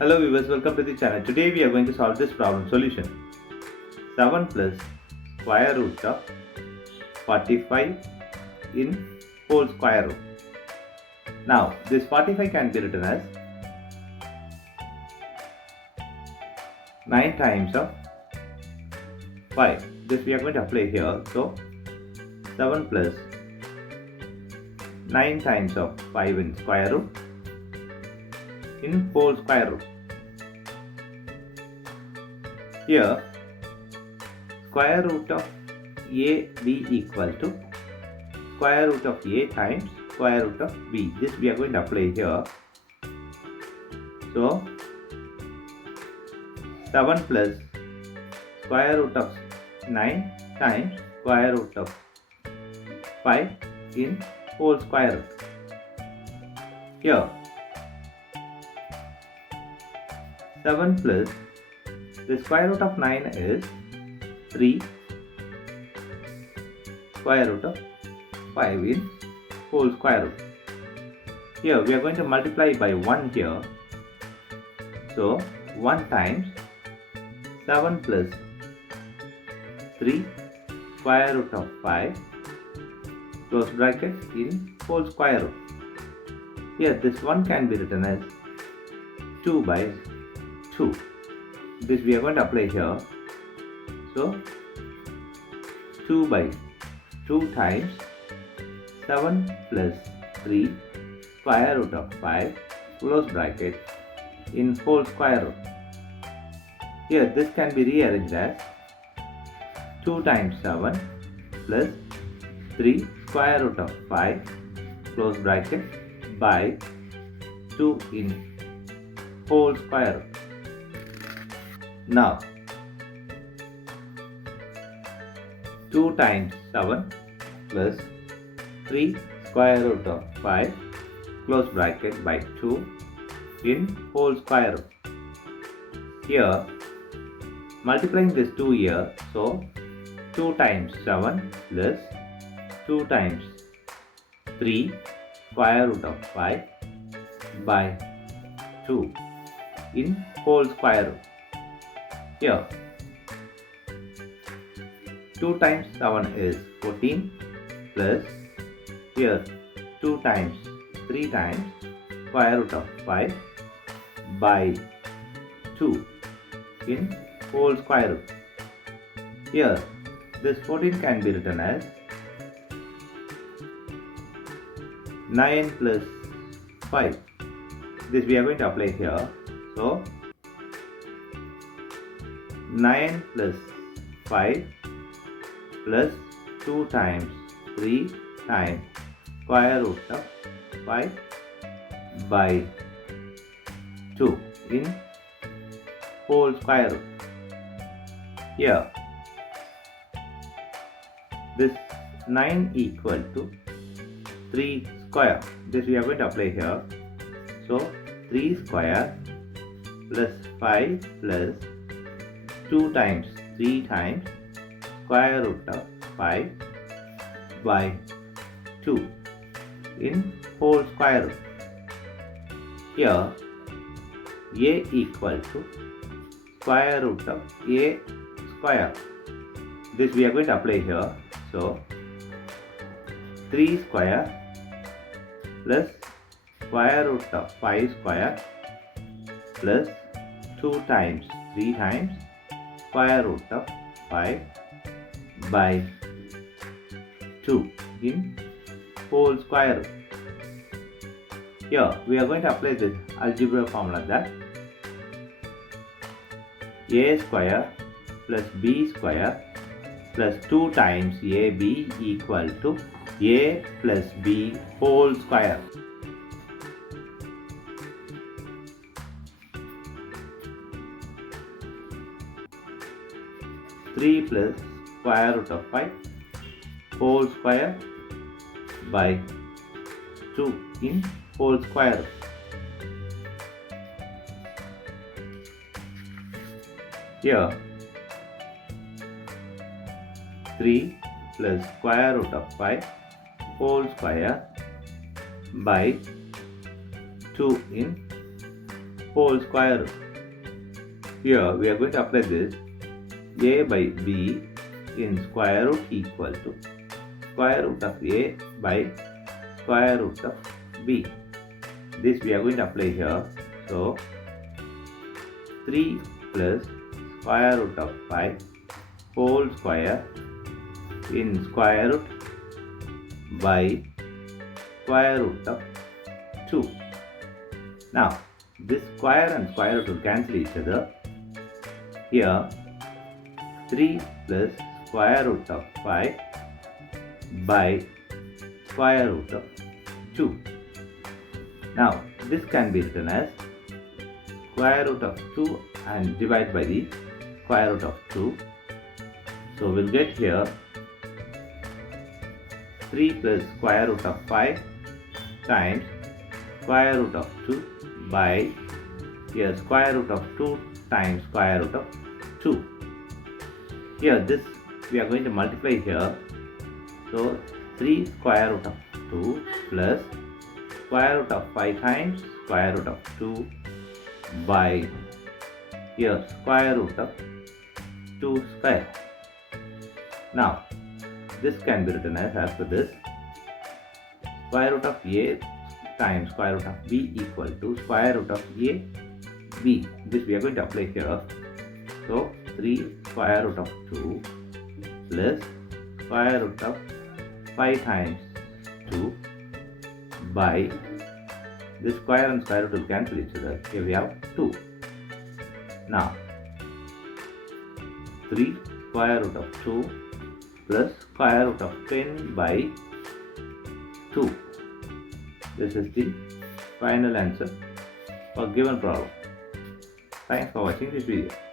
Hello viewers, welcome to the channel. Today we are going to solve this problem solution. 7 plus square root of 45 in whole square root. Now this 45 can be written as 9 times of 5. This we are going to apply here. So 7 plus 9 times of 5 in square root in whole square root. Here square root of a b equal to square root of a times square root of b. This we are going to apply here. So 7 plus square root of 9 times square root of 5 in whole square root. Here 7 plus the square root of 9 is 3 square root of 5 in whole square root. Here we are going to multiply by 1 here. So 1 times 7 plus 3 square root of 5 close bracket in whole square root. Here this 1 can be written as 2 by 2. This we are going to apply here. So 2 by 2 times 7 plus 3 square root of 5 close bracket in whole square root. Here this can be rearranged as 2 times 7 plus 3 square root of 5 close bracket by 2 in whole square root. Now 2 times 7 plus 3 square root of 5 close bracket by 2 in whole square root. Here multiplying this 2 here, so 2 times 7 plus 2 times 3 square root of 5 by 2 in whole square root. Here 2 times 7 is 14 plus here 2 times 3 times square root of 5 by 2 in whole square root. Here this 14 can be written as 9 plus 5. This we are going to apply here. So 9 plus 5 plus 2 times 3 times square root of 5 by 2 in whole square root. Here this 9 equal to 3 square. This we are going to apply here. So 3 square plus 5 plus 2 times 3 times square root of 5 by 2 in whole square root. Here a equal to square root of a square. This we are going to apply here. So 3 square plus square root of 5 square plus 2 times 3 times square root of 5 by 2 in whole square root. Here we are going to apply this algebra formula that a square plus b square plus 2 times ab equal to a plus b whole square. Three plus square root of 5 whole square by 2 in whole square root. Here 3 plus square root of 5 whole square by 2 in whole square root. Here we are going to apply this. A by B in square root equal to square root of A by square root of B. This we are going to apply here. So 3 plus square root of 5 whole square in square root by square root of 2. Now this square and square root will cancel each other. Here 3 plus square root of 5 by square root of 2. Now this can be written as square root of 2 and divide by the square root of 2. So we'll get here 3 plus square root of 5 times square root of 2 by here square root of 2 times square root of 2. Here this we are going to multiply here. So 3 square root of 2 plus square root of 5 times square root of 2 by here square root of 2 square. Now this can be written as per this. Square root of A times square root of B equal to square root of A B. This we are going to apply here. So 3 square root of 2 plus square root of 5 times 2 by this square and square root will cancel each other. Here we have 2. Now 3 square root of 2 plus square root of 10 by 2. This is the final answer for given problem. Thanks for watching this video.